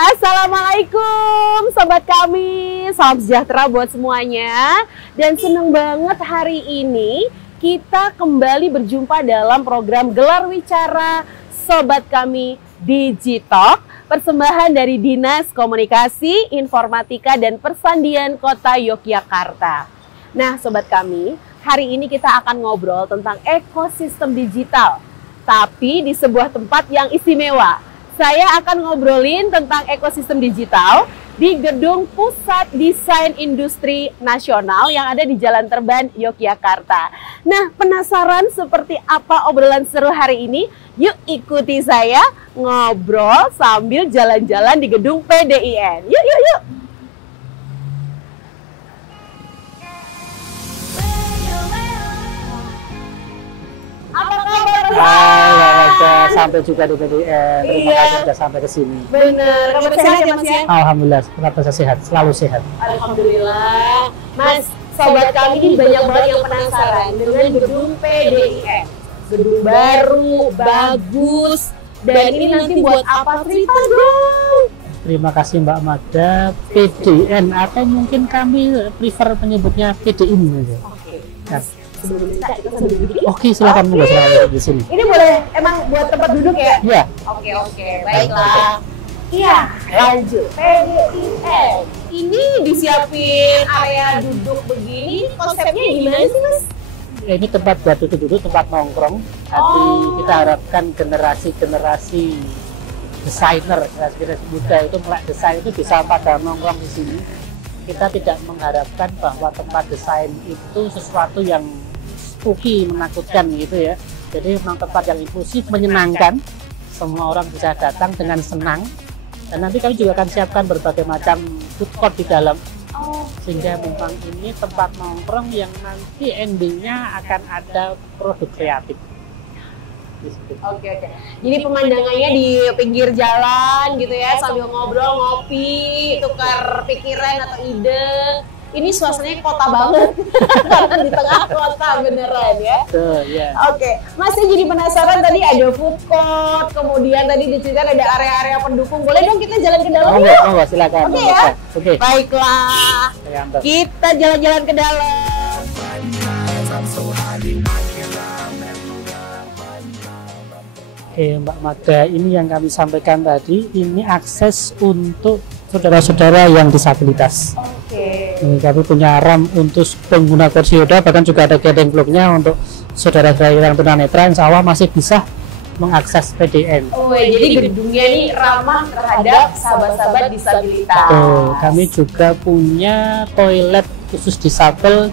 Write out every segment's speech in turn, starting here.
Assalamualaikum sobat kami, salam sejahtera buat semuanya. Dan seneng banget hari ini kita kembali berjumpa dalam program Gelar Wicara Sobat Kami Digitalk, persembahan dari Dinas Komunikasi, Informatika dan Persandian Kota Yogyakarta. Nah sobat kami, hari ini kita akan ngobrol tentang ekosistem digital, tapi di sebuah tempat yang istimewa. Saya akan ngobrolin tentang ekosistem digital di Gedung Pusat Desain Industri Nasional yang ada di Jalan Terban, Yogyakarta. Nah, penasaran seperti apa obrolan seru hari ini? Yuk ikuti saya ngobrol sambil jalan-jalan di Gedung PDIN. Yuk. Apa kabar? Sampai juga di PDIN. Terima kasih sudah sampai ke sini. Bener, kabar sehat ya Mas ya? Alhamdulillah, kenapa saya sehat, selalu sehat. Alhamdulillah. Mas, sobat kami ini banyak banget yang penasaran dengan gedung PDIN. Gedung baru, bagus, dan ini nanti buat apa? Cerita dong. Terima kasih Mbak Magda. PDIN atau mungkin kami prefer menyebutnya PDIN aja. Oke. Ya. Sebelum kita sambil duduk. Oke, silakan Mbak, silakan di sini. Ini boleh emang buat tempat duduk ya? Iya. Oke, baiklah. Iya, lanjut. PDIN. Ini disiapin area duduk begini, konsepnya gimana sih Mas? Ya, ini tempat buat duduk, tempat nongkrong. Tapi kita harapkan generasi-generasi desainer, generasi muda itu melek desain itu bisa pada nongkrong di sini. Kita tidak mengharapkan bahwa tempat desain itu sesuatu yang spooky, menakutkan gitu ya. Jadi memang tempat yang inklusif, menyenangkan. Semua orang bisa datang dengan senang. Dan nanti kami juga akan siapkan berbagai macam food court di dalam. Sehingga memang ini tempat nongkrong yang nanti endingnya akan ada produk kreatif. Oke. Jadi pemandangannya di pinggir jalan gitu ya, sambil ngobrol, ngopi, tukar pikiran atau ide. Ini suasananya kota banget, karena di tengah kota beneran ya. Yeah. Oke, masih jadi penasaran tadi ada food court, kemudian tadi diceritakan ada area-area pendukung. Boleh dong kita jalan ke dalam yuk? Oh, silakan. Oke ya. Oke. Baiklah. Kita jalan-jalan ke dalam. Oke Mbak Magda, ini yang kami sampaikan tadi, ini akses untuk saudara-saudara yang disabilitas. Oke. Ini kami punya ramp untuk pengguna kursi roda, bahkan juga ada guiding blocknya untuk saudara-saudara yang tunanetra, insya Allah masih bisa mengakses PDIN. Oh, jadi gedungnya ini ramah terhadap sahabat-sahabat disabilitas. Kami juga punya toilet khusus disabel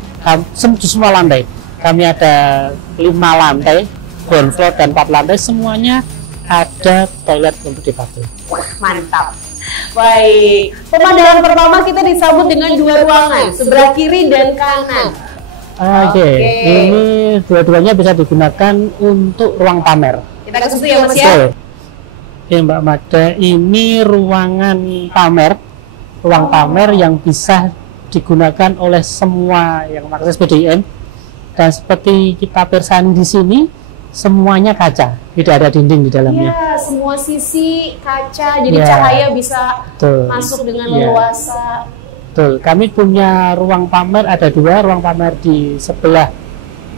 di semua lantai. Kami ada 5 lantai, ground floor dan 4 lantai, semuanya ada toilet untuk difabel. Mantap. Baik, pemandangan pertama kita disambut dengan 2 ruangan, sebelah kiri dan kanan. Oke. Ini dua-duanya bisa digunakan untuk ruang pamer. Kita ke situ ya Mas ya. Oke Mbak Magda, ini ruangan pamer, ruang pamer yang bisa digunakan oleh semua yang mengakses PDIN. Dan seperti kita persani di sini, semuanya kaca, tidak ada dinding di dalamnya. Iya, semua sisi kaca, jadi cahaya bisa masuk dengan leluasa. Betul. Kami punya ruang pamer, ada 2 ruang pamer di sebelah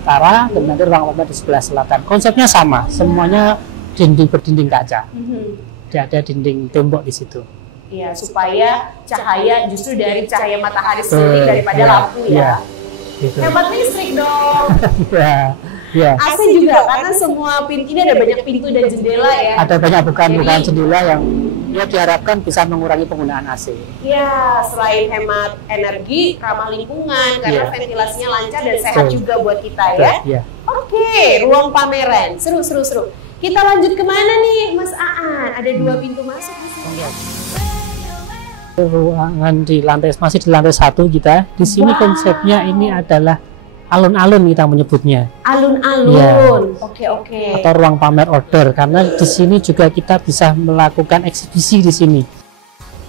utara dan nanti ruang pamer di sebelah selatan. Konsepnya sama, semuanya dinding berdinding kaca. Tidak ada dinding tembok di situ. Iya, supaya cahaya justru dari cahaya matahari sendiri daripada lampu ya. Gitu. Hemat listrik dong. Ya. AC juga karena semua pintu ini ada banyak pintu dan jendela ya. Ada banyak bukan jendela yang ya diharapkan bisa mengurangi penggunaan AC. Ya, selain hemat energi, ramah lingkungan karena ventilasinya lancar dan sehat juga buat kita ya. Ya. Oke, ruang pameran. Seru. Kita lanjut kemana nih Mas Aan? Ada 2 pintu masuk di sini. Ruangan masih di lantai 1 kita. Di sini konsepnya ini adalah alun-alun kita menyebutnya. Alun-alun. Oke. Atau ruang pamer order, karena di sini juga kita bisa melakukan eksibisi di sini.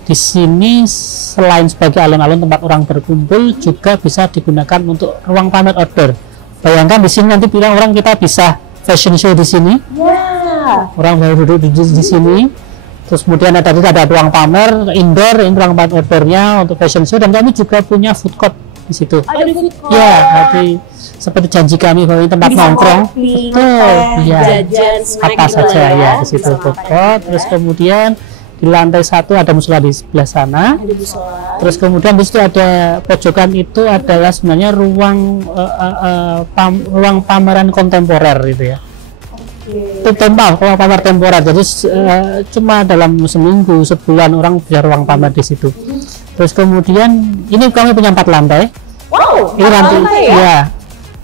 Di sini selain sebagai alun-alun tempat orang berkumpul, juga bisa digunakan untuk ruang pamer order. Bayangkan di sini nanti bilang orang kita bisa fashion show di sini. Orang baru duduk di sini. Terus kemudian ada ruang pamer indoor, ini ruang pamer outdoornya untuk fashion show, dan kami juga punya food court di situ. Ada food court. Ya, jadi seperti janji kami bahwa ini tempat nongkrong, betul, ya, apa saja ya di situ food court. Terus kemudian di lantai 1 ada musola di sebelah sana. Terus kemudian di situ ada pojokan itu adalah sebenarnya ruang ruang pameran kontemporer gitu ya. Itu ruang pamer temporer, jadi cuma dalam seminggu sebulan orang bisa ruang pamer di situ. Terus kemudian ini kami punya 4 lantai. Wow, Ini lantai ya?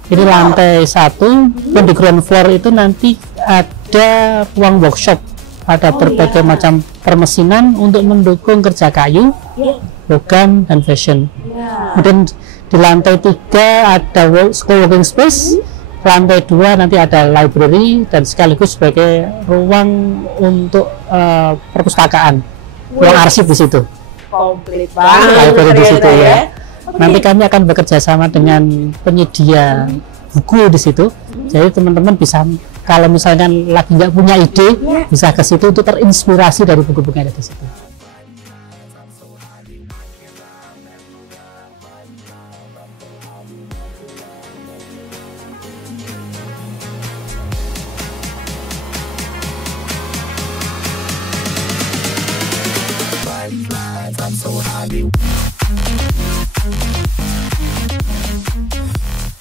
Ini lantai 1, dan di ground floor itu nanti ada ruang workshop, ada berbagai macam permesinan untuk mendukung kerja kayu, logam, dan fashion. Kemudian di lantai 3 ada co-working space, lantai 2 nanti ada library dan sekaligus sebagai ruang untuk perpustakaan, ruang arsip di situ. Komplit banget. Library di situ ya. Nanti kami akan bekerja sama dengan penyedia buku di situ. Jadi teman-teman bisa, kalau misalkan lagi nggak punya ide, bisa ke situ untuk terinspirasi dari buku-buku yang ada di situ.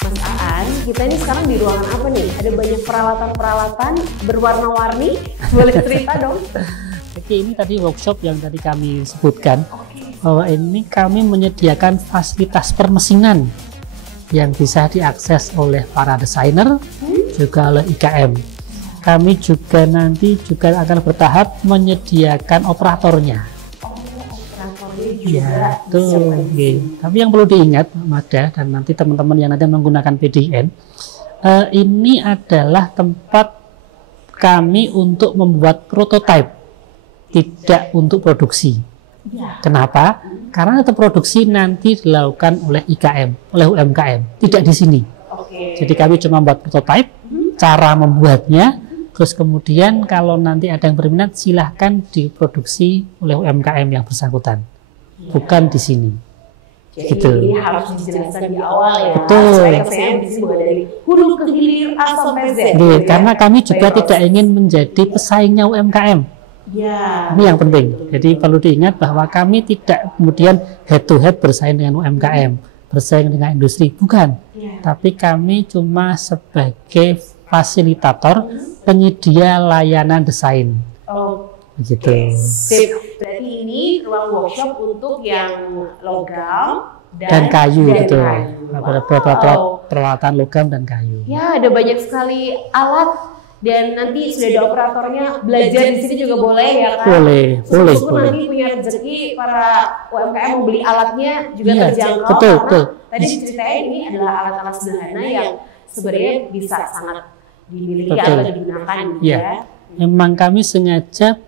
Mas Aan, kita ini sekarang di ruangan apa nih? Ada banyak peralatan-peralatan berwarna-warni. Boleh cerita dong? Oke, ini tadi workshop yang tadi kami sebutkan, bahwa ini kami menyediakan fasilitas permesinan yang bisa diakses oleh para desainer, juga oleh IKM. Kami juga nanti akan bertahap menyediakan operatornya. Ya, tuh. Tapi yang perlu diingat, Magda, dan nanti teman-teman yang nanti menggunakan PDN, ini adalah tempat kami untuk membuat prototipe, tidak untuk produksi. Kenapa? Karena itu produksi nanti dilakukan oleh IKM, oleh UMKM, tidak di sini. Jadi kami cuma membuat prototipe, cara membuatnya, terus kemudian kalau nanti ada yang berminat, silahkan diproduksi oleh UMKM yang bersangkutan. Bukan di sini. Jadi gitu. Ini harus dijelaskan di awal ya. Betul. Supaya saya bisa dari hulu ke hilir A sampai Z. Karena kami juga tidak ingin menjadi pesaingnya UMKM. Ya. Ini yang penting. Jadi perlu diingat bahwa kami tidak kemudian head to head bersaing dengan UMKM, bersaing dengan industri. Bukan. Tapi kami cuma sebagai fasilitator, penyedia layanan desain. Begitu. Sip. Berarti ini ruang workshop untuk yang logam dan kayu, betul. Wow. Peralatan logam dan kayu. Ya, ada banyak sekali alat, dan nanti sudah ada operatornya. Belajar di sini juga boleh ya kan? Boleh. Nanti punya rezeki para UMKM mau beli alatnya juga terjangkau. Betul. Tadi diceritain ini adalah alat-alat sederhana yang sebenarnya bisa sangat dimiliki atau digunakan gitu ya. Memang kami sengaja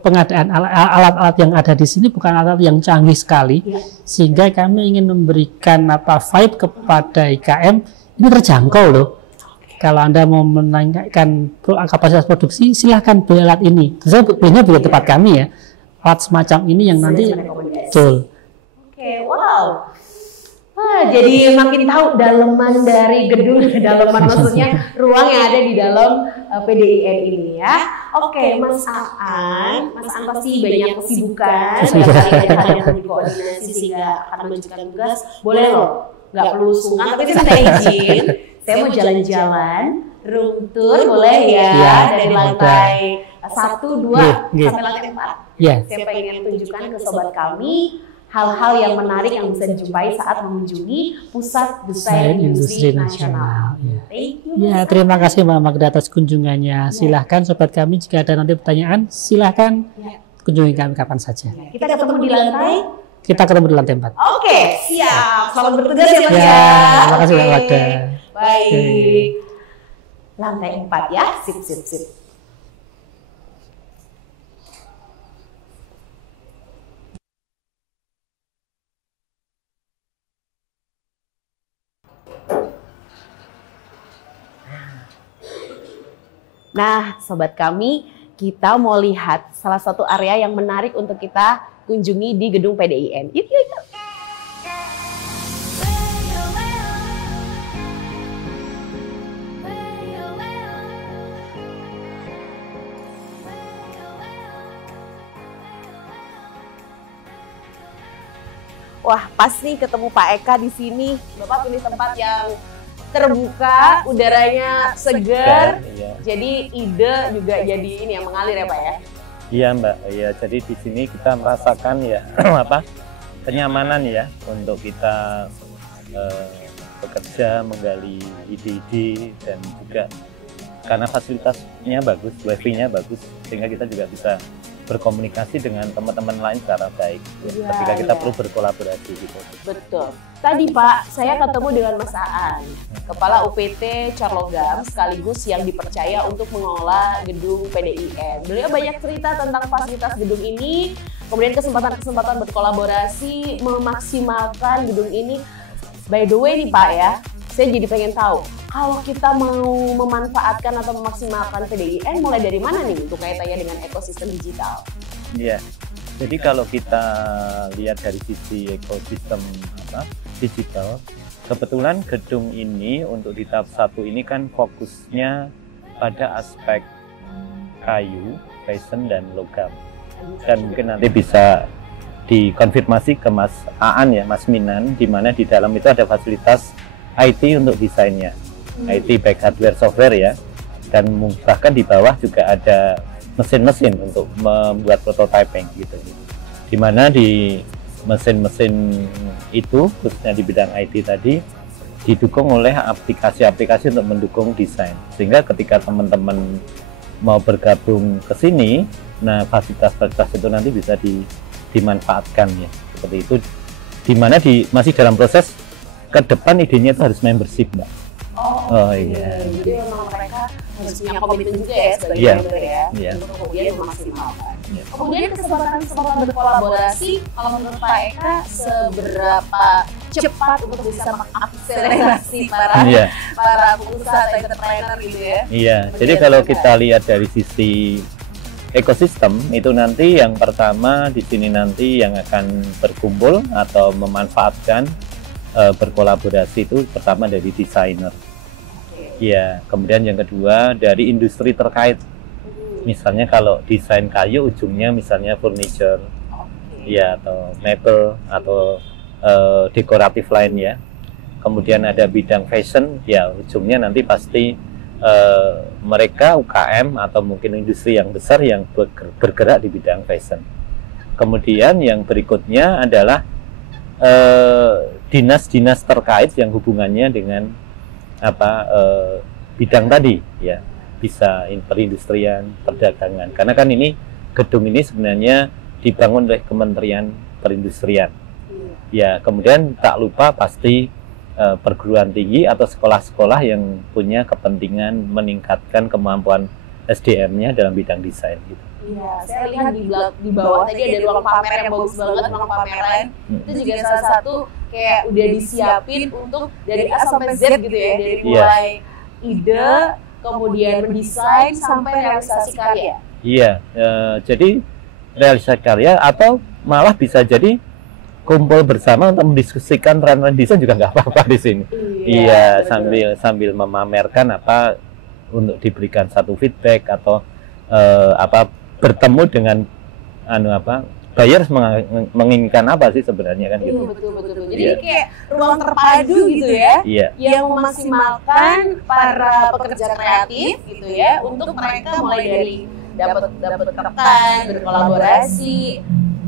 pengadaan alat-alat yang ada di sini bukan alat yang canggih sekali, sehingga kami ingin memberikan vibe kepada IKM ini terjangkau loh. Kalau Anda mau menaikkan kapasitas produksi, silahkan beli alat ini. Saya belinya di tempat kami ya, alat semacam ini yang nanti betul. Wow. Jadi makin tahu daleman dari gedung, daleman maksudnya ruang yang ada di dalam PDIN ini ya. Oke, Mas Aan pasti banyak kesibukan, ada di koordinasi sehingga akan menunjukkan tugas. Boleh loh, nggak perlu sungkan, tapi saya minta izin. Saya mau jalan-jalan, room tour boleh ya, dari lantai 1, 2 sampai lantai 4. Saya pengen tunjukkan ke sobat kami hal-hal yang menarik yang bisa dijumpai saat mengunjungi Pusat Desain Industri Nasional. Ya, terima kasih Mbak Magda atas kunjungannya. Silahkan sobat kami jika ada nanti pertanyaan, silahkan kunjungi kami kapan saja. Kita ketemu di lantai? Kita ketemu di lantai 4. Oke, siap. Selamat bertugas ya Mas ya. Terima kasih Mbak Magda. Baik. Lantai 4 ya. Sip. Nah, sobat kami, kita mau lihat salah satu area yang menarik untuk kita kunjungi di gedung PDIN. Yuk, yuk, yuk. Wah, pas nih ketemu Pak Eka di sini. Bapak pilih tempat yang terbuka, udaranya segar. Iya. Jadi ide juga jadi ini yang mengalir ya Pak ya. Iya Mbak, ya jadi di sini kita merasakan ya apa kenyamanan ya untuk kita bekerja, menggali ide-ide dan juga karena fasilitasnya bagus, wifi-nya bagus sehingga kita juga bisa berkomunikasi dengan teman-teman lain secara baik Ya, ketika kita ya. perlu berkolaborasi gitu. Betul. Tadi Pak, saya ketemu dengan Mas Aan, Kepala UPT Carlogam sekaligus yang dipercaya untuk mengelola gedung PDIN. Beliau banyak cerita tentang fasilitas gedung ini, kemudian kesempatan-kesempatan berkolaborasi, memaksimalkan gedung ini. By the way nih Pak ya, saya jadi pengen tahu, kalau kita mau memanfaatkan atau memaksimalkan PDIN, mulai dari mana nih untuk kaitannya dengan ekosistem digital? Iya. Jadi kalau kita lihat dari sisi ekosistem digital, kebetulan gedung ini untuk di tahap 1 ini kan fokusnya pada aspek kayu, fashion dan logam. Dan mungkin nanti bisa dikonfirmasi ke Mas Aan ya, Mas Minan, di mana di dalam itu ada fasilitas IT untuk desainnya. IT baik hardware software ya, dan bahkan di bawah juga ada mesin-mesin untuk membuat prototyping gitu. Dimana di mesin-mesin itu khususnya di bidang IT tadi didukung oleh aplikasi-aplikasi untuk mendukung desain, sehingga ketika teman-teman mau bergabung ke sini, nah fasilitas-fasilitas itu nanti bisa dimanfaatkan ya seperti itu. Dimana masih dalam proses ke depan idenya itu harus membership Mbak. Oh iya. Jadi memang mereka harus punya komitmen juga ya sebagai Iya. member ya, Iya. untuk kemudian memaksimalkan. Iya. Kemudian kesempatan berkolaborasi, kalau menurut Pak Eka, seberapa cepat untuk bisa mengakselerasi Iya. para pengusaha atau entrepreneur gitu ya? Iya. Jadi kalau kita lihat dari sisi ekosistem itu nanti yang pertama di sini nanti yang akan berkumpul atau memanfaatkan berkolaborasi itu pertama dari desainer. Ya, kemudian yang kedua dari industri terkait. Misalnya kalau desain kayu ujungnya misalnya furniture, ya atau mebel atau dekoratif lain ya. Kemudian ada bidang fashion, ya ujungnya nanti pasti mereka UKM atau mungkin industri yang besar yang bergerak di bidang fashion. Kemudian yang berikutnya adalah dinas-dinas terkait yang hubungannya dengan bidang tadi ya, bisa perindustrian, perdagangan, karena kan ini gedung ini sebenarnya dibangun oleh Kementerian Perindustrian ya. Kemudian tak lupa pasti perguruan tinggi atau sekolah-sekolah yang punya kepentingan meningkatkan kemampuan SDM-nya dalam bidang desain gitu. Iya, saya lihat di bawah tadi ada ruang pamer yang bagus banget, ruang pameran. Itu juga salah satu kayak udah disiapin untuk dari A sampai Z gitu ya, dari mulai ide, kemudian mendesain sampai realisasi karya. Iya, jadi realisasi karya atau malah bisa jadi kumpul bersama untuk mendiskusikan tren desain juga nggak apa-apa di sini. Iya, sambil memamerkan untuk diberikan satu feedback atau bertemu dengan buyers menginginkan apa sih sebenarnya kan gitu. Iya, betul. Jadi kayak ruang terpadu gitu ya, yang memaksimalkan para pekerja kreatif gitu ya, untuk mereka mulai dari dapat rekan, berkolaborasi,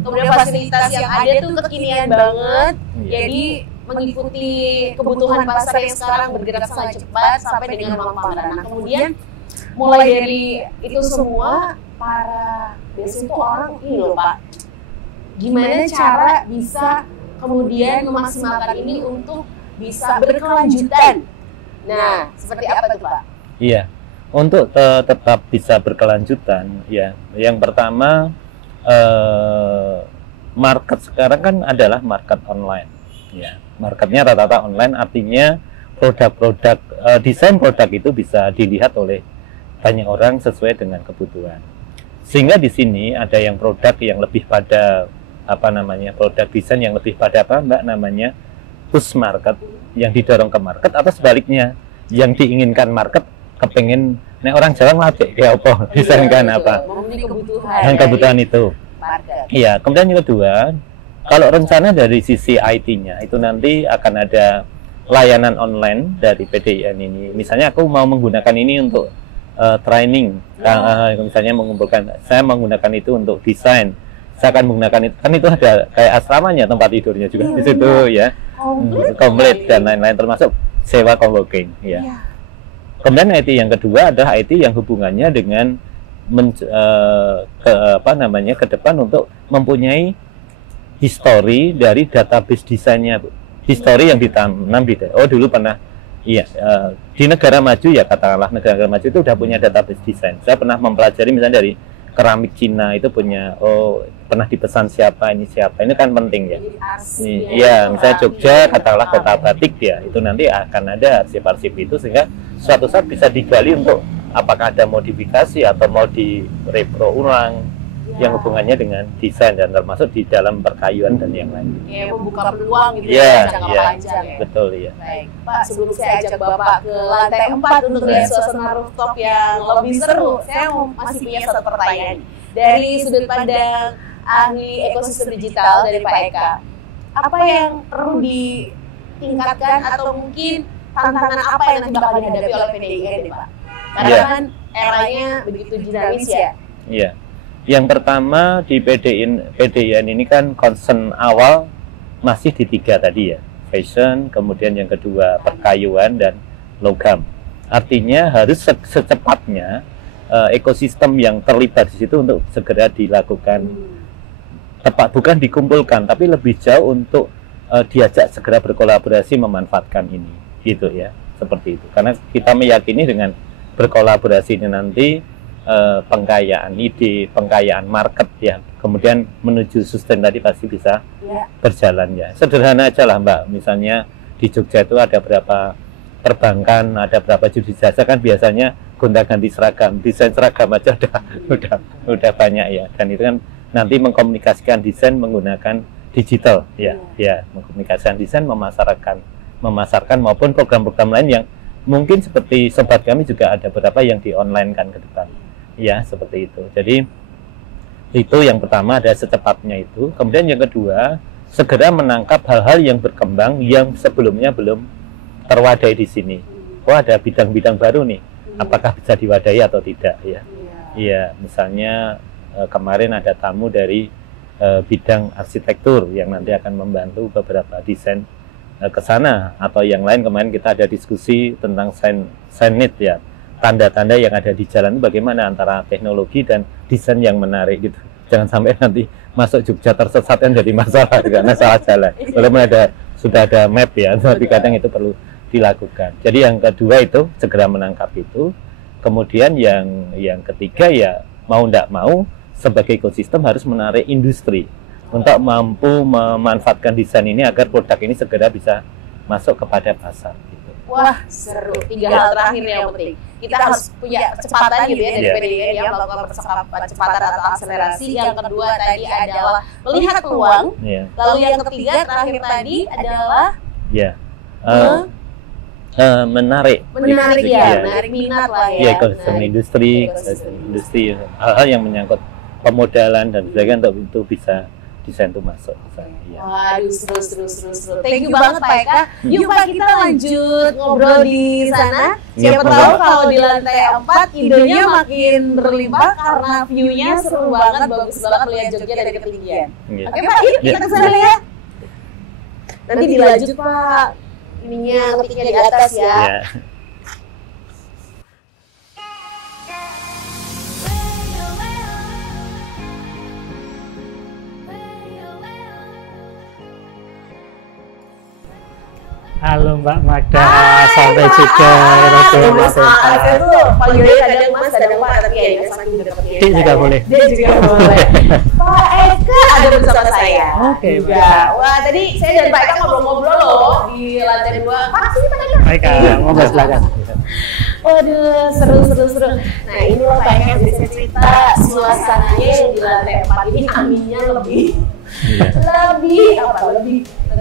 kemudian fasilitas yang ada tuh kekinian banget, jadi mengikuti kebutuhan pasar yang sekarang bergerak sangat cepat sampai dengan ruang pameran. Nah, kemudian mulai dari itu semua, biasanya tuh orang ini loh Pak, gimana cara bisa kemudian memaksimalkan ini untuk bisa berkelanjutan. Nah, seperti apa tuh Pak? Iya, untuk tetap bisa berkelanjutan ya, yang pertama market sekarang kan adalah market online ya. Marketnya rata-rata online, artinya produk-produk desain produk itu bisa dilihat oleh banyak orang sesuai dengan kebutuhan. Sehingga di sini ada yang produk yang lebih pada produk desain yang lebih pada push market, yang didorong ke market, atau sebaliknya yang diinginkan market kepengen orang Jawa ngelabek kayak apa desain kan apa yang kebutuhan itu. Iya, kemudian yang kedua, kalau rencana dari sisi IT-nya itu nanti akan ada layanan online dari PDIN ini. Misalnya aku mau menggunakan ini untuk training, misalnya saya menggunakan itu untuk desain, saya akan menggunakan itu, kan itu ada kayak asramanya, tempat tidurnya juga di situ ya, komplit dan lain-lain, termasuk sewa co-working ya. Kemudian IT yang kedua adalah IT yang hubungannya dengan ke depan untuk mempunyai histori dari database desainnya, histori yang ditanam di dulu pernah di negara maju ya, katakanlah negara maju itu udah punya database desain. Saya pernah mempelajari misalnya dari keramik Cina itu punya, pernah dipesan siapa, ini kan penting ya. Iya, misalnya Jogja katakanlah kota batik ya, itu nanti akan ada arsip-arsip itu, sehingga suatu saat bisa digali untuk apakah ada modifikasi atau mau direpro ulang yang hubungannya dengan desain, dan termasuk di dalam perkayuan dan yang lain. Kayak membuka peluang gitu jangka panjang ya. Betul ya. Baik, Pak, sebelum saya ajak Bapak ke lantai 4 untuk lihat suasana rooftop yang lebih seru, saya masih punya satu pertanyaan. Dari sudut pandang ahli ekosistem digital dari Pak Eka, apa yang perlu ditingkatkan atau mungkin tantangan apa yang nanti bakal dihadapi oleh PDIN, Pak? Karena kan eranya begitu dinamis ya. Iya. Yang pertama di PDIN ini kan concern awal masih di 3 tadi ya, fashion, kemudian yang kedua perkayuan dan logam. Artinya harus secepatnya ekosistem yang terlibat di situ untuk segera dilakukan, bukan dikumpulkan, tapi lebih jauh untuk diajak segera berkolaborasi memanfaatkan ini, gitu ya, seperti itu. Karena kita meyakini dengan berkolaborasi ini nanti pengkayaan ide, pengkayaan market ya, kemudian menuju sustain tadi pasti bisa berjalan ya. Sederhana aja lah Mbak, misalnya di Jogja itu ada berapa perbankan, ada berapa judi jasa, kan biasanya gonta-ganti seragam, desain seragam aja udah banyak ya, dan itu kan nanti mengkomunikasikan desain menggunakan digital ya, mengkomunikasikan desain, memasarkan maupun program-program lain yang mungkin seperti sobat kami juga ada beberapa yang di online kan ke depan. Ya, seperti itu. Jadi itu yang pertama, ada secepatnya itu. Kemudian yang kedua, segera menangkap hal-hal yang berkembang yang sebelumnya belum terwadai di sini. Oh, ada bidang-bidang baru nih. Apakah bisa diwadahi atau tidak ya? Iya, misalnya kemarin ada tamu dari bidang arsitektur yang nanti akan membantu beberapa desain ke sana, atau yang lain. Kemarin kita ada diskusi tentang sign need ya, tanda-tanda yang ada di jalan bagaimana antara teknologi dan desain yang menarik gitu. Jangan sampai nanti masuk Jogja tersesat kan jadi masalah karena salah jalan. Walaupun sudah ada map ya, tapi kadang itu perlu dilakukan. Jadi yang kedua itu segera menangkap itu. Kemudian yang ketiga ya, mau tidak mau sebagai ekosistem harus menarik industri untuk mampu memanfaatkan desain ini agar produk ini segera bisa masuk kepada pasar. Wah, seru. 3 hal terakhir yang penting. Kita harus punya kecepatan gitu ya dari PDIN ya, melakukan percepatan atau akselerasi. Yang kedua tadi adalah melihat peluang. Lalu yang ketiga terakhir tadi adalah menarik ya, menarik minat lah ya. Ekosistem industri, hal-hal yang menyangkut pemodalan dan sebagainya untuk itu bisa desain itu masuk. Waduh, seru. Thank you banget Pak Eka. Yuk Pak, kita lanjut ngobrol di sana. Siapa tahu kalau di lantai 4 idenya makin berlimpah karena view-nya seru banget, bagus banget melihat Jogja dari ketinggian. Oke Pak, yuk kita ke sana ya. Nanti dilanjut Pak, ininya ketiknya di atas ya. Halo Mbak Magda, sampai juga. Mas saya tuh panggilnya kadang Mas, kadang Pak, tapi ya saking dekatnya. Dik juga boleh. Dia juga boleh. Pak Eka ada bersama saya. Oke. Wah, tadi saya dan Pak Eka ngobrol-ngobrol loh di lantai 2. Pak, sini Pak Eka. Baik, ngobrol silakan. Waduh, seru. Nah, ini loh Pak Eka bisa cerita suasananya yang di lantai 4 ini anginnya lebih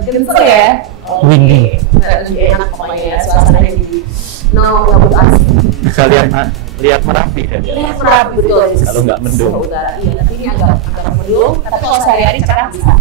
kenceng ya. Windy. Lebih enak pokoknya suasananya di kabut asli. Bisa lihat Merapi kan? Lihat Merapi betul. Kalau nggak mendung. Iya, tapi ini agak mendung. Tapi kalau sehari-hari cerah bisa.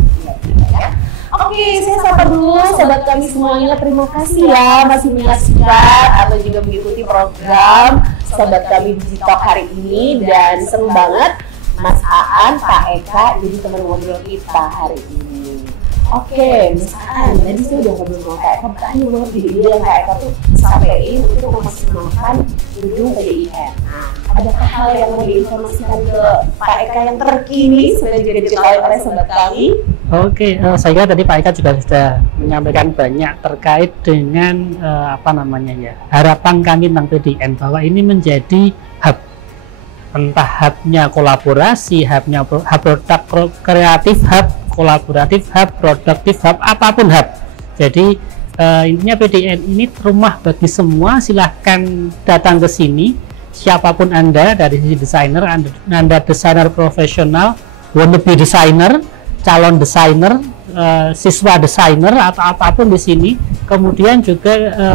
Ya. Oke, saya sapa dulu sobat kami semuanya. Terima kasih ya masih menyaksikan atau juga mengikuti program sobat kami Digital hari ini, dan seru banget Mas Aan, Pak Eka jadi teman ngobrol kita hari ini. Oke, Mas Aan, tadi saya udah ngobrol sama Pak Eka, banyak banget ide yang Pak Eka tuh sampein untuk memaksimalkan gedung PDIN. Nah, adakah hal yang mau diinformasikan ke Pak Eka yang terkini sudah jadi diketahui oleh sobat kami? Oke, saya kira tadi Pak Eka juga sudah menyampaikan banyak terkait dengan harapan kami tentang PDIN bahwa ini menjadi hub, entah hubnya kolaborasi, hubnya produk kreatif, hub kolaboratif, hub produktif, hub apapun hub. Jadi intinya PDIN ini rumah bagi semua. Silahkan datang ke sini, siapapun Anda, dari sisi desainer, Anda desainer profesional, wannabe desainer, calon desainer, siswa desainer atau apapun di sini. Kemudian juga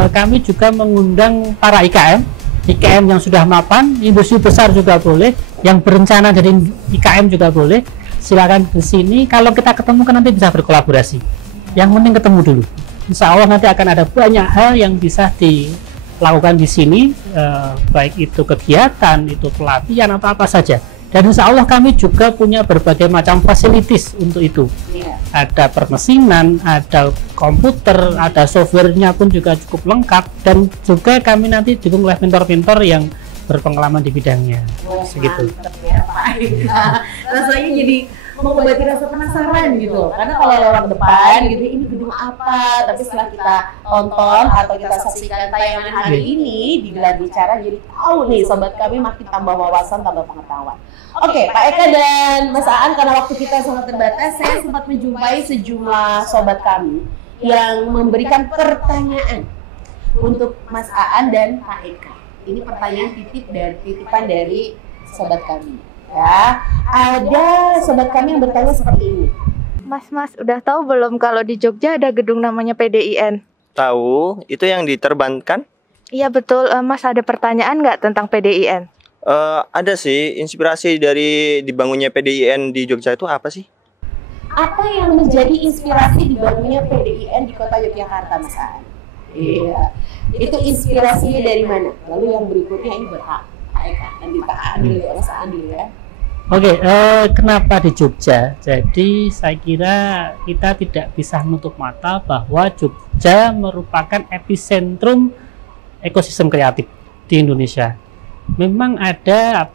kami juga mengundang para IKM yang sudah mapan, industri besar juga boleh, yang berencana dari IKM juga boleh. Silakan ke sini. Kalau kita ketemu kan nanti bisa berkolaborasi. Yang penting ketemu dulu. Insya Allah nanti akan ada banyak hal yang bisa dilakukan di sini, baik itu kegiatan, itu pelatihan atau apa saja. Dan insya Allah kami juga punya berbagai macam fasilitas untuk itu. Ada permesinan, ada komputer, ada softwarenya pun juga cukup lengkap, dan juga kami nanti didukung oleh mentor-mentor yang berpengalaman di bidangnya. Segitu. Ya, Pak Eka. Rasanya jadi mengobati rasa penasaran gitu. Karena kalau lewat depan gitu, ini gedung apa? Tapi setelah kita tonton atau kita saksikan tayangan hari ini di Gelar Bicara, jadi tahu nih sobat kami makin tambah wawasan, tambah pengetahuan. Oke, Pak Eka dan Mas Aan, karena waktu kita sangat terbatas, saya sempat menjumpai sejumlah sobat kami yang memberikan pertanyaan untuk Mas Aan dan Pak Eka. Ini pertanyaan titipan dari sobat kami. Ya, ada sobat kami yang bertanya seperti ini. Mas, udah tahu belum kalau di Jogja ada gedung namanya PDIN? Tahu, itu yang diterbangkan? Iya betul. Mas ada pertanyaan nggak tentang PDIN? Ada sih, inspirasi dari dibangunnya PDIN di Jogja itu apa sih? Apa yang menjadi inspirasi dibangunnya PDIN di kota Yogyakarta, Mas Aan? Iya, itu inspirasinya dari mana? Lalu yang berikutnya ini buat Pak Eka, nanti Pak Aan dulu ya, Mas Aan dulu ya. Oke, kenapa di Jogja? Jadi saya kira kita tidak bisa menutup mata bahwa Jogja merupakan epicentrum ekosistem kreatif di Indonesia. Memang ada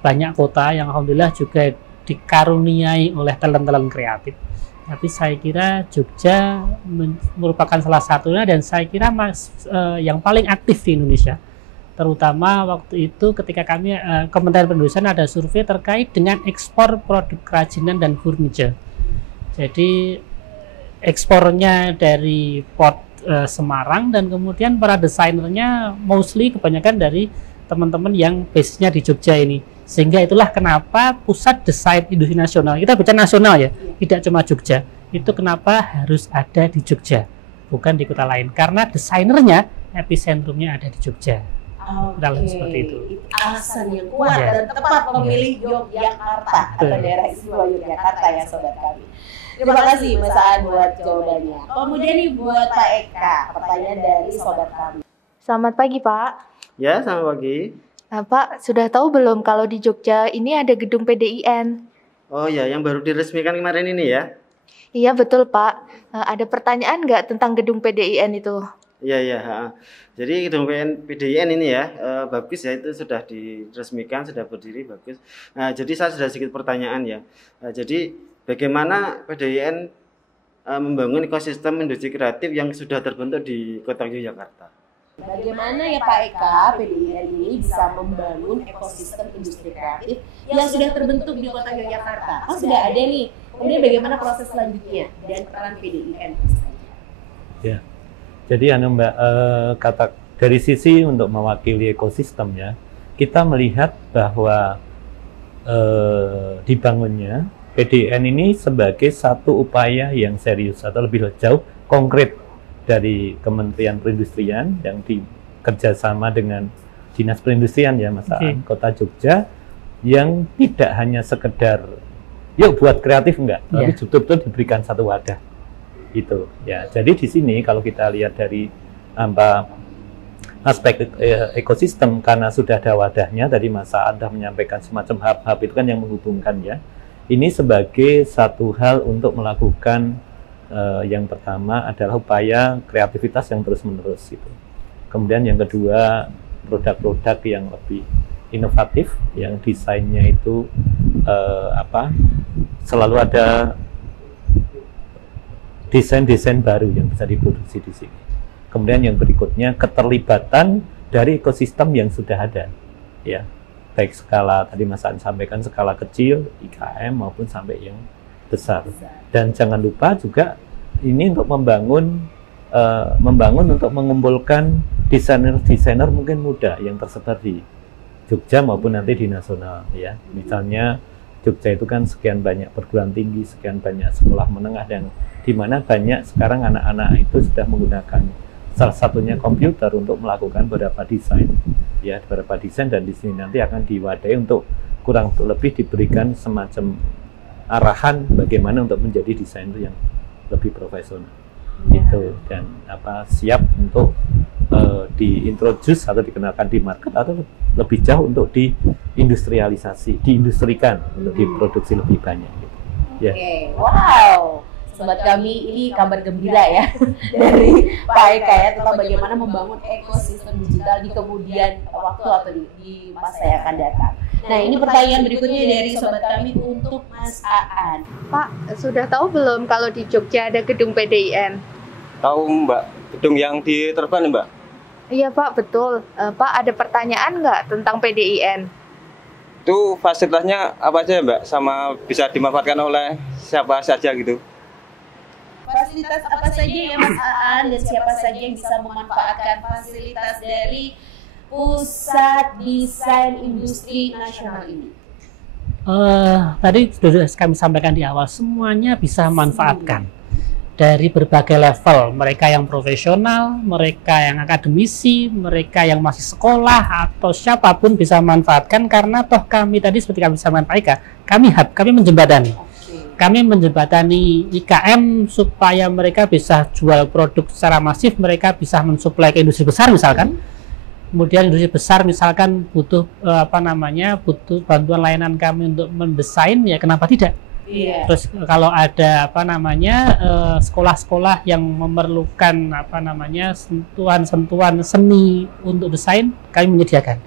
banyak kota yang alhamdulillah juga dikaruniai oleh talent-talent kreatif. Tapi saya kira Jogja merupakan salah satunya, dan saya kira yang paling aktif di Indonesia. Terutama waktu itu ketika kami Kementerian Perindustrian ada survei terkait dengan ekspor produk kerajinan dan furniture. Jadi ekspornya dari Port Semarang, dan kemudian para desainernya mostly kebanyakan dari teman-teman yang base-nya di Jogja ini. Sehingga itulah kenapa pusat desain industri nasional, kita bicara nasional ya, tidak cuma Jogja, itu kenapa harus ada di Jogja, bukan di kota lain, karena desainernya epicentrumnya ada di Jogja. Dalam seperti itu. Alasan yang kuat dan tepat memilih Yogyakarta atau daerah istimewa Yogyakarta ya sobat kami. Terima kasih Mas Aan buat jawabannya. Kemudian nih buat Pak Eka, pertanyaan dari sobat kami. Selamat pagi Pak. Ya, selamat pagi. Nah, Pak, sudah tahu belum kalau di Jogja ini ada gedung PDIN? Oh ya, yang baru diresmikan kemarin ini ya? Iya betul Pak. Ada pertanyaan nggak tentang gedung PDIN itu? Iya. Jadi gedung PDIN ini ya, bagus ya, itu sudah diresmikan, sudah berdiri, bagus. Nah, jadi saya sudah sedikit pertanyaan ya. Jadi bagaimana PDIN membangun ekosistem industri kreatif yang sudah terbentuk di Kota Yogyakarta? Bagaimana ya Pak Eka, PDIN ini bisa membangun ekosistem industri kreatif yang sudah terbentuk di Kota Yogyakarta? Sudah ada nih. Kemudian bagaimana proses selanjutnya dan peran PDIN? Ya. Jadi Mbak, dari sisi untuk mewakili ekosistem ya, kita melihat bahwa dibangunnya PDIN ini sebagai satu upaya yang serius atau lebih jauh konkret dari Kementerian Perindustrian yang dikerjasama dengan Dinas Perindustrian ya Mas Aan, Kota Jogja, yang tidak hanya sekedar yuk buat kreatif enggak, tapi betul-betul diberikan satu wadah itu ya. Jadi di sini kalau kita lihat dari aspek ekosistem, karena sudah ada wadahnya, tadi Mas Aan sudah menyampaikan semacam hub-hub itu kan yang menghubungkan ya. Ini sebagai satu hal untuk melakukan yang pertama adalah upaya kreativitas yang terus-menerus gitu. Kemudian yang kedua, produk-produk yang lebih inovatif, yang desainnya itu selalu ada desain-desain baru yang bisa diproduksi di sini. Kemudian yang berikutnya, keterlibatan dari ekosistem yang sudah ada, ya, baik skala tadi Mas Aan sampaikan skala kecil, IKM maupun sampai yang besar. Dan jangan lupa juga ini untuk membangun untuk mengumpulkan desainer-desainer mungkin muda yang tersebar di Jogja maupun nanti di nasional, ya. Misalnya Jogja itu kan sekian banyak perguruan tinggi, sekian banyak sekolah menengah, dan di mana banyak sekarang anak-anak itu sudah menggunakan salah satunya komputer untuk melakukan beberapa desain, ya, beberapa desain, dan di sini nanti akan diwadahi untuk kurang lebih diberikan semacam arahan bagaimana untuk menjadi desain itu yang lebih profesional, gitu, dan siap untuk diintroduce atau dikenalkan di market atau lebih jauh untuk diindustrialisasi, diindustrikan untuk diproduksi lebih banyak, gitu. Ya. Oke, wow. Sobat kami, ini kabar gembira ya dari Pak Eka ya tentang bagaimana membangun ekosistem digital di kemudian waktu atau di masa yang akan datang. Nah, ini pertanyaan berikutnya dari sobat kami untuk Mas Aan. Pak, sudah tahu belum kalau di Jogja ada gedung PDIN? Tahu Mbak, gedung yang di Terban Mbak? Iya Pak, betul. Pak, ada pertanyaan nggak tentang PDIN? Itu fasilitasnya apa aja Mbak? Sama bisa dimanfaatkan oleh siapa saja gitu? Fasilitas apa saja ya Mas Aan, dan siapa saja yang bisa memanfaatkan fasilitas dari Pusat Desain Industri Nasional ini? Tadi sudah kami sampaikan di awal, semuanya bisa manfaatkan dari berbagai level, mereka yang profesional, mereka yang akademisi, mereka yang masih sekolah, atau siapapun bisa manfaatkan, karena toh kami tadi seperti kami sampaikan Pak Eka, kami menjembatani. Kami menjembatani IKM supaya mereka bisa jual produk secara masif, mereka bisa mensuplai ke industri besar misalkan. Kemudian industri besar misalkan butuh butuh bantuan layanan kami untuk mendesain, ya kenapa tidak? Iya. Terus kalau ada sekolah-sekolah yang memerlukan sentuhan-sentuhan seni untuk desain, kami menyediakan.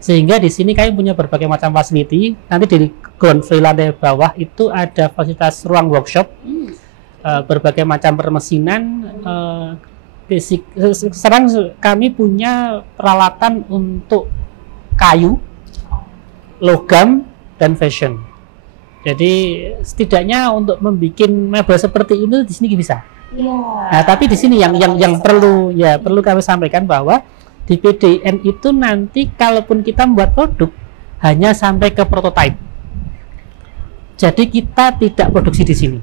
Sehingga di sini kami punya berbagai macam fasiliti. Nanti di ground floor lantai bawah itu ada fasilitas ruang workshop, berbagai macam permesinan, basic. Sekarang kami punya peralatan untuk kayu, logam, dan fashion. Jadi setidaknya untuk membuat mebel seperti ini di sini bisa. Nah, tapi di sini yang perlu kami sampaikan bahwa di PDIN itu nanti kalaupun kita membuat produk hanya sampai ke prototipe. Jadi kita tidak produksi di sini.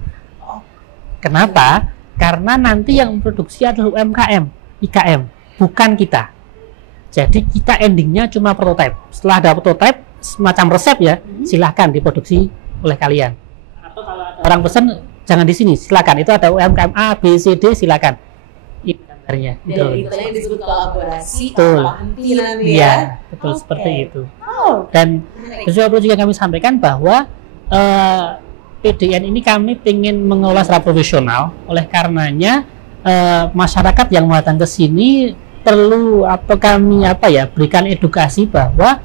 Kenapa? Karena nanti yang memproduksi adalah UMKM, IKM, bukan kita. Jadi kita endingnya cuma prototipe. Setelah ada prototipe, semacam resep ya, silahkan diproduksi oleh kalian. Atau kalau ada orang pesan, jangan di sini, silahkan. Itu ada UMKM A, B, C, D, silahkan. Dan itu yang disebut kolaborasi. Betul. Ya, betul, seperti itu. Dan perlu juga kami sampaikan bahwa PDIN ini kami ingin mengelola secara profesional. Oleh karenanya masyarakat yang mau datang ke sini perlu kami berikan edukasi bahwa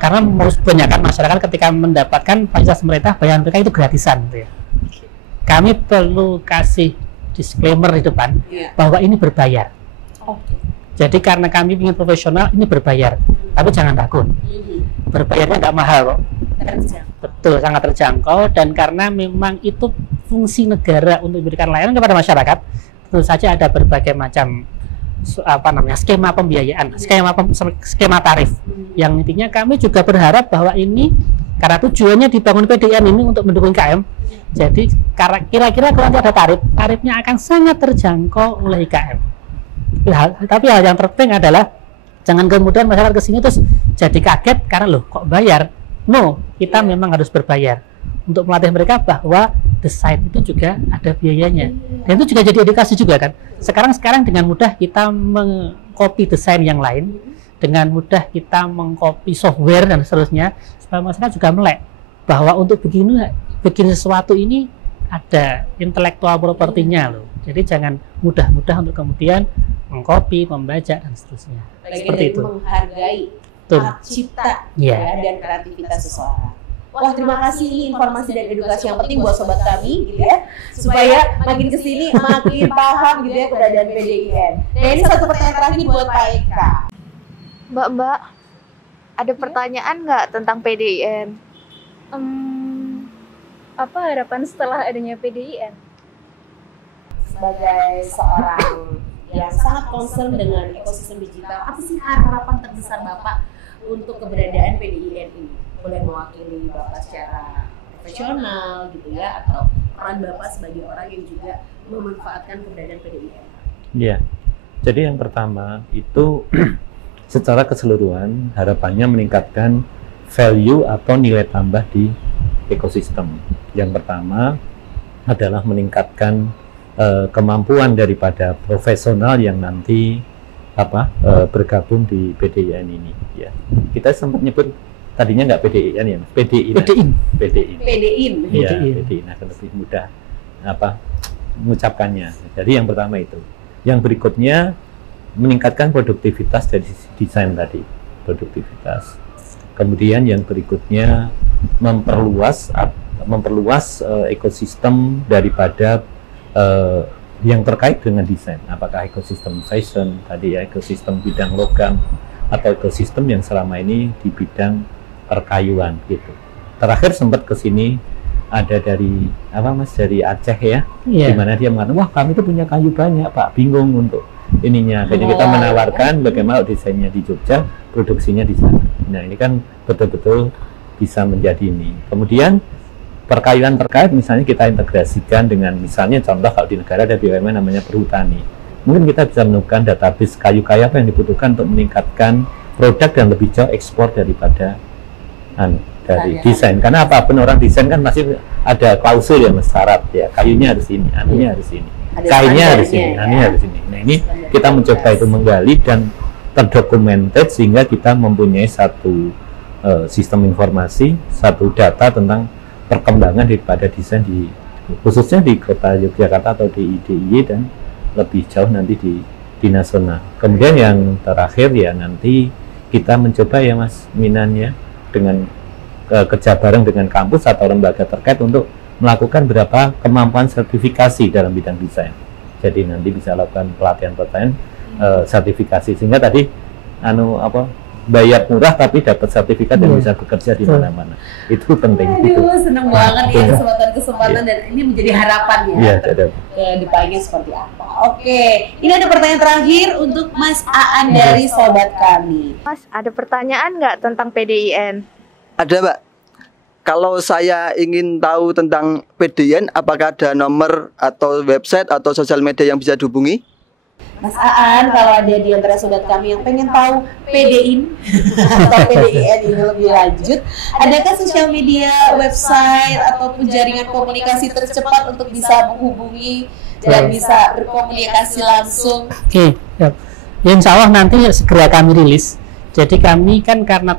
karena kebanyakan masyarakat ketika mendapatkan fasilitas pemerintah, bayaran mereka itu gratisan, gitu ya. Kami perlu kasih disclaimer di depan bahwa ini berbayar. Jadi karena kami ingin profesional, ini berbayar, tapi jangan takut. Berbayarnya nggak mahal kok. Betul, sangat terjangkau, dan karena memang itu fungsi negara untuk memberikan layanan kepada masyarakat, tentu saja ada berbagai macam skema pembiayaan, skema tarif. Yang intinya kami juga berharap bahwa ini karena tujuannya dibangun PDIN ini untuk mendukung IKM. Jadi kira-kira kalau nanti ada tarifnya akan sangat terjangkau oleh IKM. Tapi hal yang terpenting adalah jangan kemudian masyarakat kesini terus jadi kaget karena loh kok bayar. No, kita memang harus berbayar untuk melatih mereka bahwa desain itu juga ada biayanya. Dan itu juga jadi edukasi juga kan. Sekarang dengan mudah kita mengcopy desain yang lain, dengan mudah kita mengcopy software dan seterusnya, supaya masyarakat juga melek bahwa untuk bikin sesuatu ini ada intellectual property-nya loh. Jadi jangan mudah-mudah untuk kemudian mengcopy, membaca dan seterusnya. Seperti itu. Menghargai hak cipta dan kreativitas seseorang. Wah, terima kasih, ini informasi dan edukasi yang penting buat sobat kami gitu ya, supaya makin kesini makin paham gitu ya keberadaan PDIN. Nah, ini satu pertanyaan terakhir buat Pak Eka. Mbak, ada pertanyaan nggak tentang PDIN? Apa harapan setelah adanya PDIN? Sebagai seorang yang sangat concern dengan ekosistem digital, apa sih harapan terbesar Bapak untuk keberadaan PDIN ini? Boleh mewakili Bapak secara profesional gitu ya, atau peran Bapak sebagai orang yang juga memanfaatkan keberadaan PDIN? Iya, jadi yang pertama itu secara keseluruhan harapannya meningkatkan value atau nilai tambah di ekosistem. Yang pertama adalah meningkatkan kemampuan daripada profesional yang nanti bergabung di PDIN ini. Ya, kita sempat nyebut tadinya nggak PDIN ya, PDIN. Ya, PDIN akan lebih mudah mengucapkannya. Jadi yang pertama itu. Yang berikutnya meningkatkan produktivitas dari sisi desain tadi, produktivitas. Kemudian yang berikutnya memperluas ekosistem daripada yang terkait dengan desain. Apakah ekosistem fashion tadi ya, ekosistem bidang logam, atau ekosistem yang selama ini di bidang perkayuan gitu. Terakhir sempat ke sini ada dari dari Aceh ya, di mana dia mengatakan, wah kami itu punya kayu banyak Pak, bingung untuk ininya. Jadi kita menawarkan bagaimana desainnya di Jogja, produksinya di sana. Nah ini kan betul-betul bisa menjadi ini. Kemudian perkayuan terkait misalnya kita integrasikan dengan misalnya contoh kalau di negara ada BUMN namanya Perhutani. Mungkin kita bisa menemukan database kayu-kayu apa yang dibutuhkan untuk meningkatkan produk dan lebih jauh ekspor daripada dari desain. Karena apapun orang desain kan masih ada klausul ya, syarat ya, kayunya harus ini, anunya harus ini, kainnya harus ini, anunya harus ini. Nah ini kita mencoba itu menggali dan terdokumented sehingga kita mempunyai satu sistem informasi, satu data tentang perkembangan daripada desain di khususnya di kota Yogyakarta atau di IDIY dan lebih jauh nanti di nasional. Kemudian yang terakhir ya nanti kita mencoba ya Mas Minannya dengan kerja bareng dengan kampus atau lembaga terkait untuk melakukan beberapa kemampuan sertifikasi dalam bidang desain. Jadi nanti bisa lakukan pelatihan-pelatihan sertifikasi sehingga tadi bayar murah tapi dapat sertifikat dan bisa bekerja di mana-mana. Itu penting. Aduh, seneng banget ya kesempatan-kesempatan dan ini menjadi harapan ya ke depannya seperti apa. Oke, ini ada pertanyaan terakhir untuk Mas Aan dari sobat kami. Mas, ada pertanyaan nggak tentang PDIN? Ada Mbak. Kalau saya ingin tahu tentang PDIN, apakah ada nomor atau website atau sosial media yang bisa dihubungi? Mas Aan, kalau ada di antara sobat kami yang pengen tahu PDIN atau PDIN ini lebih lanjut, adakah sosial media, website, ataupun jaringan komunikasi tercepat untuk bisa menghubungi dan bisa berkomunikasi langsung? Oke, ya insya Allah nanti segera kami rilis. Jadi kami kan karena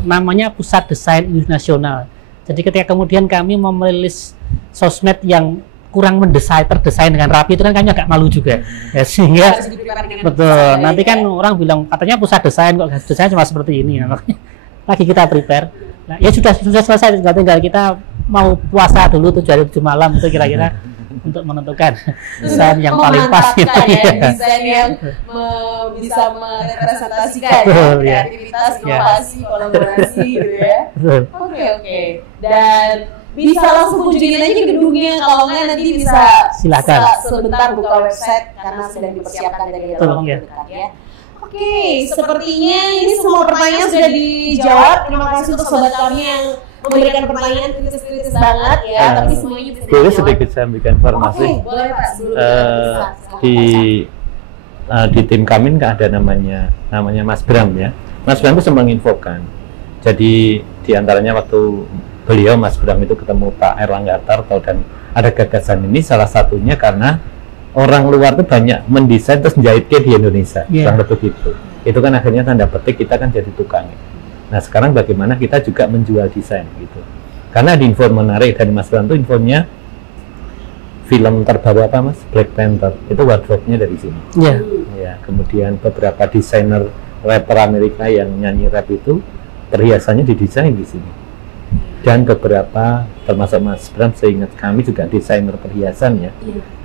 namanya Pusat Desain Nasional. Jadi ketika kemudian kami merilis sosmed yang kurang terdesain dengan rapi itu kan kami agak malu juga ya, sehingga betul nanti kan orang bilang katanya pusat desain kok desain cuma seperti ini ya. Lagi kita prepare. Nah, ya sudah selesai, tinggal kita mau puasa dulu 7 hari 7 malam itu kira-kira untuk menentukan desain yang paling pas gitu ya. Desain yang bisa merepresentasikan kreativitas, inovasi, kolaborasi gitu ya. Oke. Dan bisa langsung kunjungin aja gedungnya, kalau nggak nanti bisa Silakan. sebentar buka website karena sedang dipersiapkan dari dalam waktu dekat ya. Oke, sepertinya ini semua pertanyaan sudah dijawab. Terima kasih untuk sobat kami yang memberikan pertanyaan kritis-kritis banget ya, tapi semuanya bisa Boleh sedikit saya berikan informasi. Oke, boleh Pak, sebelum Di tim kami nggak ada namanya Mas Bram ya. Mas Bram itu sempat menginfokan. Jadi diantaranya waktu beliau Mas Bram itu ketemu Pak Erlangga Hartarto dan ada gagasan ini, salah satunya karena orang luar tuh banyak mendesain terus menjahit di Indonesia, kurang lebih gitu. Itu kan akhirnya tanda petik kita kan jadi tukang. Nah sekarang bagaimana kita juga menjual desain gitu. Karena di info menarik dari Mas Bram itu infonya film terbaru apa Mas? Black Panther itu wardrobe-nya dari sini. Iya. Ya, kemudian beberapa desainer rapper Amerika yang nyanyi rap itu perhiasannya didesain di sini. Dan beberapa termasuk Mas Bram seingat kami juga desainer perhiasan ya.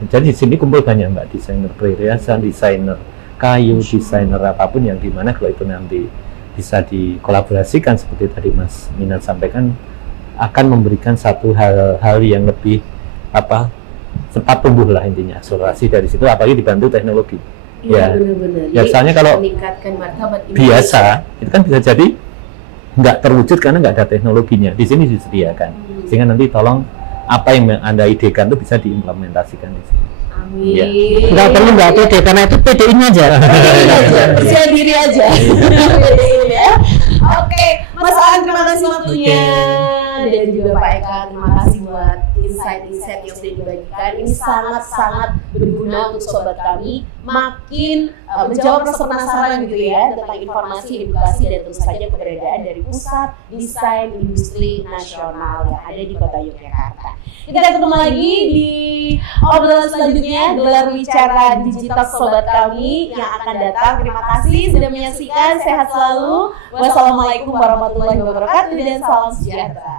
Jadi di sini kumpul banyak Mbak, desainer perhiasan, desainer kayu, desainer apapun yang dimana kalau itu nanti bisa dikolaborasikan seperti tadi Mas Minat sampaikan akan memberikan satu hal yang lebih cepat tumbuh lah intinya akselerasi dari situ, apalagi dibantu teknologi. Iya, benar-benar. Ya soalnya kalau meningkatkan martabat biasa itu kan bisa jadi nggak terwujud karena nggak ada teknologinya. Di sini disediakan, sehingga nanti tolong apa yang Anda idekan itu bisa diimplementasikan di sini. Amin. Ya. Nggak perlu nggak PD karena itu PDI-nya aja. Percaya diri aja. Ya. Oke, Mas Aan terima kasih waktunya dan juga Pak Eka terima kasih buat insight-insight yang sudah dibagikan. Ini sangat-sangat berguna untuk sobat kami, makin menjawab rasa penasaran gitu ya tentang informasi, edukasi dan tentu saja keberadaan dari Pusat Desain Industri Nasional yang ada di Kota Yogyakarta. Kita ketemu lagi di obrolan selanjutnya, gelar wicara digital sobat kami yang akan datang. Terima kasih sudah menyaksikan, sehat selalu. Wassalamualaikum warahmatullahi wabarakatuh dan salam sejahtera.